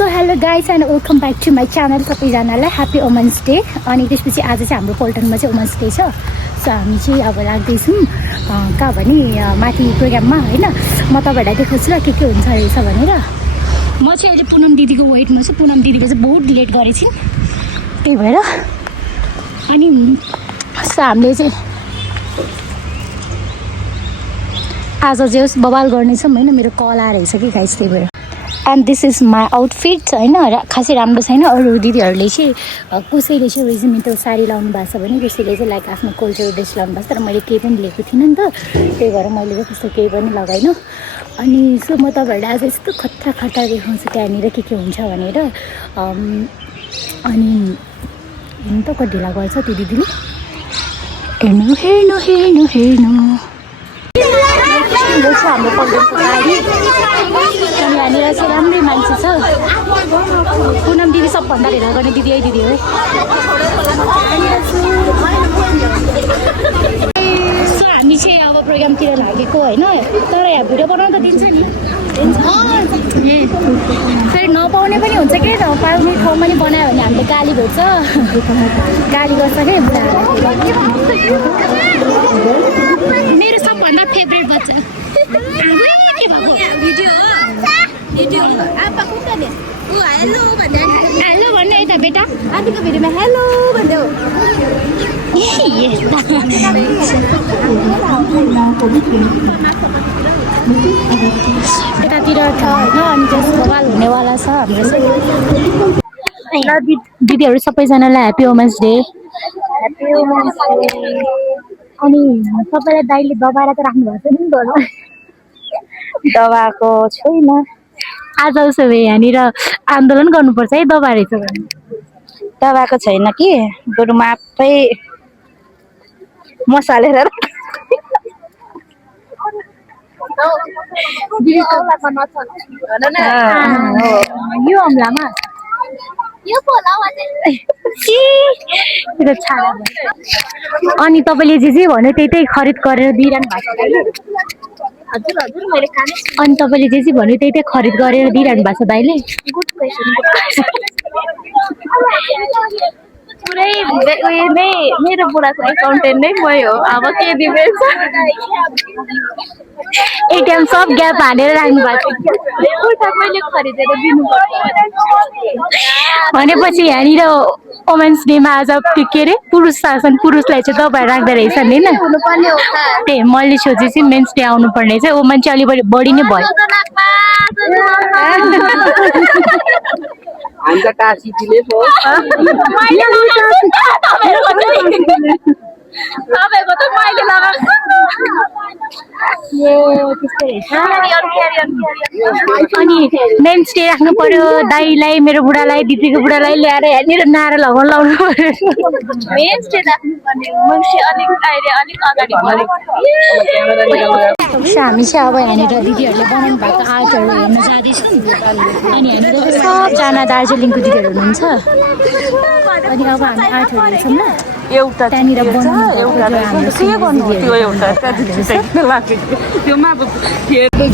So hello guys and welcome back to my channel सबैजनालाई happy women's day. अनि त्यसपछि आज चाहिँ हाम्रो पल्टनमा चाहिँ वुमन्स डे छ। सो हामी चाहिँ अब लाग्दैछौँ कहाँ भने माथि प्रोग्राममा होइन। म तपाईँहरूलाई देखाउँछु ल के हुन्छ रहेछ भनेर। म चाहिँ अहिले पुनम दिदीको वेटमा छु। पुनम दिदीको चाहिँ बहुत लेट गरेछन् त्यही भएर। अनि सो हामीले चाहिँ आज चाहिँ होस् बवाल गर्नेछौँ होइन। मेरो कल आएर रहेछ कि गाइस त्यही भएर। And this is my outfit होइन, खासै राम्रो छैन। अरू दिदीहरूले चाहिँ कसैले चाहिँ रेजिमेन्टल साडी लाउनु भएको छ भने कसैले चाहिँ लाइक आफ्नो कल्चरल ड्रेस लाउनु भएको छ। तर मैले केही पनि लिएको थिइनँ नि त, त्यही भएर मैले चाहिँ त्यस्तो केही पनि लगाइनँ। अनि सो म तपाईँहरूलाई आज यस्तो खतरा खतरा देखाउँछु त्यहाँनिर के हुन्छ भनेर। अनि हेर्नु त कति ढिला गर्छ त्यो दिदीले। हेर्नु हेर्नु हेर्नु हेर्नु यो छ हाम्रो पल्टनको गाडी। अनि यहाँनिर चाहिँ राम्रै मान्छे छ। पुनम दिदी सबभन्दा ढिला गर्ने दिदी यही दिदी हो। सो हामी चाहिँ अब प्रोग्रामतिर लागेको होइन। तर यहाँ भिडियो बनाउन त दिन्छ नि, फेरि नपाउने पनि हुन्छ कि त। पाउने ठाउँमा नि बनायो भने हामीले गाली भेट्छ, गाली गर्छ कि बुढाहरूलाई। मेरो सबभन्दा फेभरेट बच्चा हेलो भन्ने यता बेटा आदिको भिडियोमा हेलो भन्देऊ। यतातिर छ होइन। अनि चाहिँ बवाल हुनेवाला छ हाम्रो चाहिँ। दिदीहरू सबैजनालाई happy women's day. Happy women's day. अनि सबैलाई दाइले दबाएर त राख्नु भएको छ नि घरमा। दबाएको छैन। आज उसो भए यहाँनिर आन्दोलन गर्नुपर्छ है दबा रहेछ भने। दबाएको छैन कि बरुमा आफै मसालेर यो हमलामा अनि तपाईँले जे भन्यो त्यही खरिद गरेर दिइरहनु भएको छ। हजुर हजुर मैले खाने। अनि तपाईँले जे भन्यो त्यही खरिद गरेर दिइरहनु भएको छ दाइले। Good question. पुरै उयो नै मेरो बुढाको एकाउन्टेन्ट नै मै हो। अब के दिँदैछ एटिएम सब ग्याप हालेर राख्नु भएको छ। उल्टा मैले खरिदेर दिनुपर्छ भनेपछि यहाँनिर वुमेन्स डेमा आज के अरे पुरुष शासन, पुरुषलाई चाहिँ दबाएर राख्दो रहेछ नि होइन। त्यही मैले सोचेपछि मेन्स डे आउनु पर्ने चाहिँ वुमेन चाहिँ अलिक बढी नै भयो। अन्त काशी दिले पो तपाईको त मैले लगाएको अनि मेन्स डे राख्नु पर्यो। दाइलाई, मेरो बुढालाई, दिदीको बुढालाई ल्याएर यहाँनिर नारा लाउनु पर्यो। मेन्स डे राख्नु पर्ने मान्छे अलिक अहिले अलिक अगाडि बढेको। हामी चाहिँ अब यहाँनिर दिदीहरूले बनाउनु भएको आर्टहरू हेर्न जाँदैछौँ। अनि यहाँनिर सबजना दार्जिलिङको दिदीहरू हुनुहुन्छ। अनि अब हामी आर्टहरू हेर्छौँ ल। एउटा त्यहाँनिर एउटा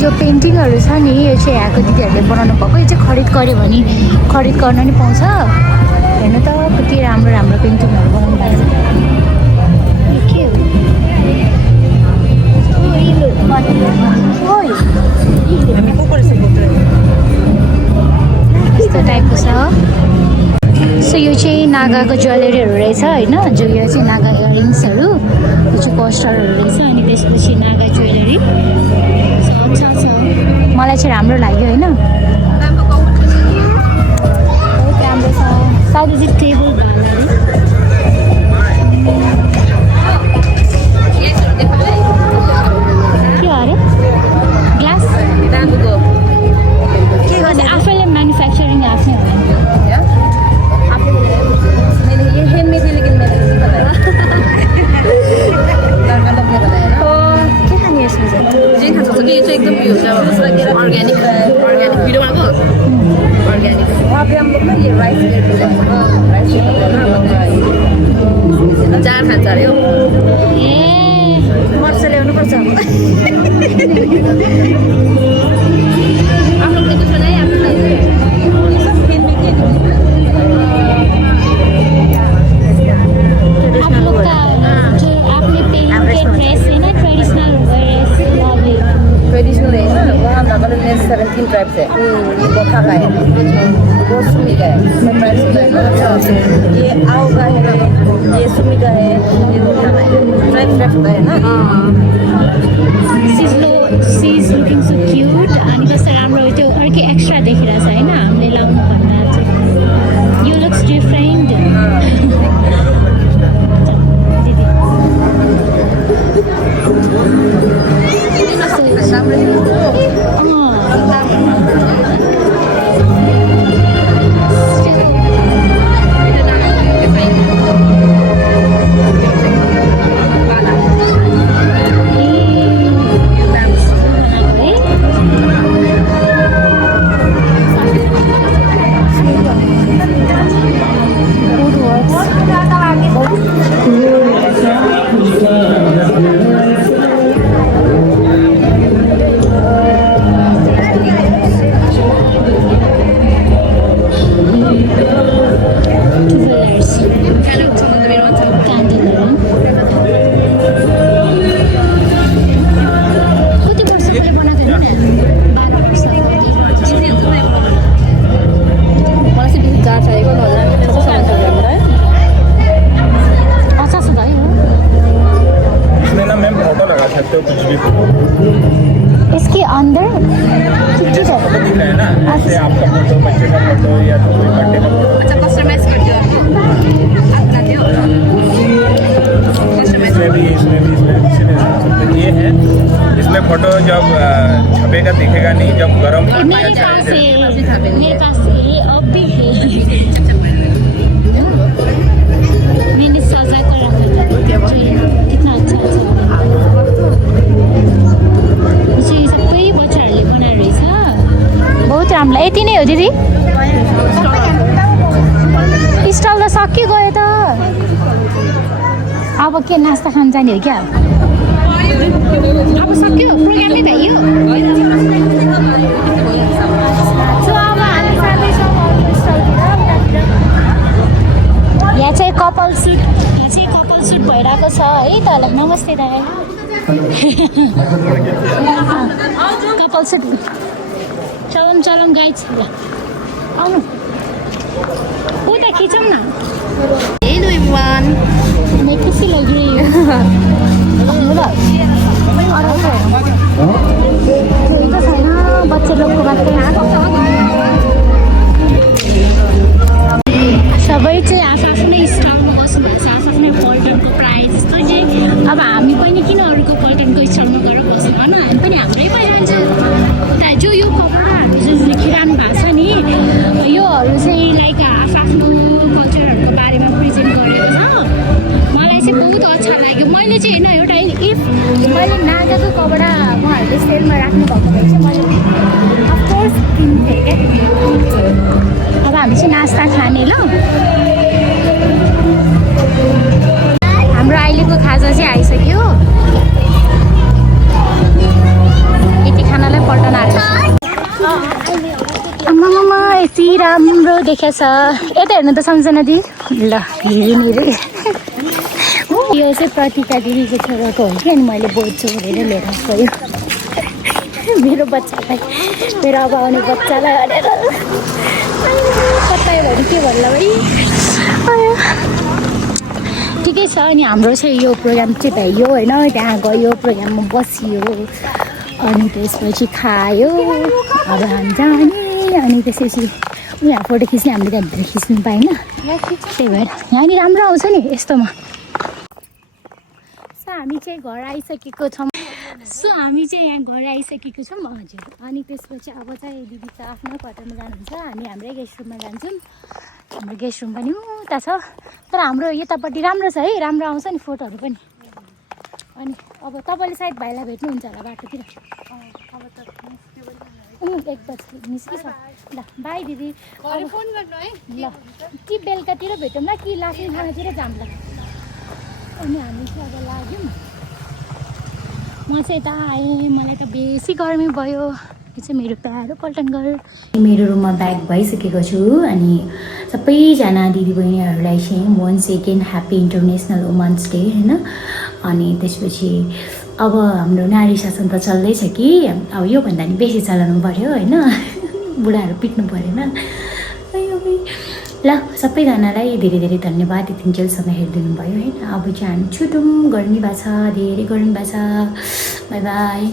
जो पेन्टिङहरू छ नि यो चाहिँ यहाँको दिदीहरूले बनाउनु भएको। यो चाहिँ खरिद गऱ्यो भने खरिद गर्न नि पाउँछ। हेर्नु त कति राम्रो राम्रो पेन्टिङहरू बनाउनु भएको छ। के यस्तो टाइपको छ। सो यो चाहिँ नागाको ज्वेलरीहरू रहेछ होइन। जो यो चाहिँ नागा इयरिङ्सहरू, यो चाहिँ कस्टरहरू रहेछ। अनि त्यसपछि नागा ज्वेलरी अच्छा छ। मलाई चाहिँ राम्रो लाग्यो होइन, बहुत राम्रो छ। साउथ चाहिँ टेबल भाँडाहरू के अरे ग्लास के गर्ने आफैले म्यानुफ्याक्चरिङ आफ्नै होला। चार खान्छ अरे हो। मर्छ ल्याउनुपर्छ। टाइप से ये गोखा का है, वो सुमी का है, सरप्राइज होता है। ये आओ का है, ये सुमी का है, ये गोखा का है, टाइप होता है ना। She's looking so cute अनि कस्तो राम्रो त्यो अर्कै एक्स्ट्रा देखिरहेछ होइन हामीले लाउनु भन्दा चाहिँ यो लुक्स डिफ्रेन्ट इसके अंदर जैसा फोटो दिख रहा है ना, जैसे आपका फोटो, बच्चे का फोटो या तो कोई बर्थडे का फोटो। अच्छा कस्टमाइज कर दियो आप बनाते हो इसमें ये है, इसमें फोटो जब छपेगा दिखेगा नहीं, जब गर्म मेरे पास है अब भी है मैंने सजा कर रखा था कितना अच्छा चाहिँ सबै बच्चाहरूले बनाएर रहेछ बहुत राम्रो यति नै हो दिदी स्टल त सकिगयो त अब के नास्ता खान जाने हो क्या अब सक्यो प्रोग्रामै भइयो यहाँ चाहिँ कपाल सुट भइरहेको छ है त नमस्ते दाइ कपाल सुट चलम गाइज ल आउनु उता खिचौँ न Hello everyone. मैं खुसी लग रही हूँ बच्चे लोग को बात सबै चाहिँ आफ्नै स्टलमा बस्नुभएको छ आफ्नै पल्टनको प्राइस जस्तो चाहिँ अब हामी पनि किन अरूको पल्टनको स्टलमा गएर बस्नु होइन हामी पनि हाम्रै भइरहन्छ उता जो यो कपडाहरू जुन लेखिरहनु भएको छ नि योहरू चाहिँ लाइक आफ्नो कल्चरहरूको बारेमा प्रेजेन्ट गरेको छ मलाई चाहिँ बहुत अच्छा लाग्यो मैले चाहिँ होइन एउटा इफ मैले नागाको कपडा उहाँहरूले सेलमा राख्नु भएको भए चाहिँ मैले अफकोर्स किन्थेँ क्या अब हामी चाहिँ नास्ता खाने ल हाम्रो अहिलेको खाजा चाहिँ आइसक्यो यति खानालाई पल्टन आमामा यति राम्रो देखेछ यता हेर्नु त सम्झना दि ल हेर्नु यो चाहिँ प्रतिका दिदीको छोराको हो कि अनि मैले बोल्छु भनेर लिएर गयो मेरो बच्चालाई मेरो अब आउने बच्चालाई भनेर कतैभरि के भन्ला है ठिकै छ अनि हाम्रो चाहिँ यो प्रोग्राम चाहिँ भइयो होइन त्यहाँ गयो प्रोग्राममा बसियो अनि त्यसपछि खायो अब हामी जाने अनि त्यसपछि यहाँ फोटो खिच्ने हामीले त्यहाँभित्र खिच्नु पाएन त्यही भएर यहाँनिर राम्रो आउँछ नि यस्तोमा हामी चाहिँ घर आइसकेको छौँ यहाँ घर आइसकेको छौँ हजुर अनि त्यसपछि अब चाहिँ दिदी चाहिँ आफ्नो क्वार्टरमा जानुहुन्छ हामी हाम्रै गेस्ट रुममा जान्छौँ हाम्रो गेस्ट रुम पनि उता छ तर हाम्रो यतापट्टि राम्रो छ है राम्रो आउँछ नि फोटोहरू पनि अनि अब तपाईँले सायद भाइलाई भेट्नुहुन्छ होला बाटोतिर एक बजी निस्किछ ल बाई दिदी फोन गर्नु है ल कि बेलुकातिर भेटौँ न कि लाफिङ खानातिर जाऊँ ल अनि हामी चाहिँ अब लाग्यौँ म चाहिँ यता आएँ मलाई त बेसी गर्मी भयो यो चाहिँ मेरो प्यारो पल्टन घर मेरो रुममा ब्याक भइसकेको छु अनि सबैजना दिदीबहिनीहरूलाई चाहिँ one second happy international women's day होइन अनि त्यसपछि अब हाम्रो नारी शासन त चल्दैछ कि अब योभन्दा नि बेसी चलाउनु पर्यो होइन बुढाहरू पिट्नु परेन। ल सबैजनालाई धेरै धेरै धन्यवाद यति जेलसम्म हेरिदिनु भयो होइन। अब चाहिँ हामी छुटौँ, गर्मी भएको छ, धेरै गर्मी भएको छ। By by.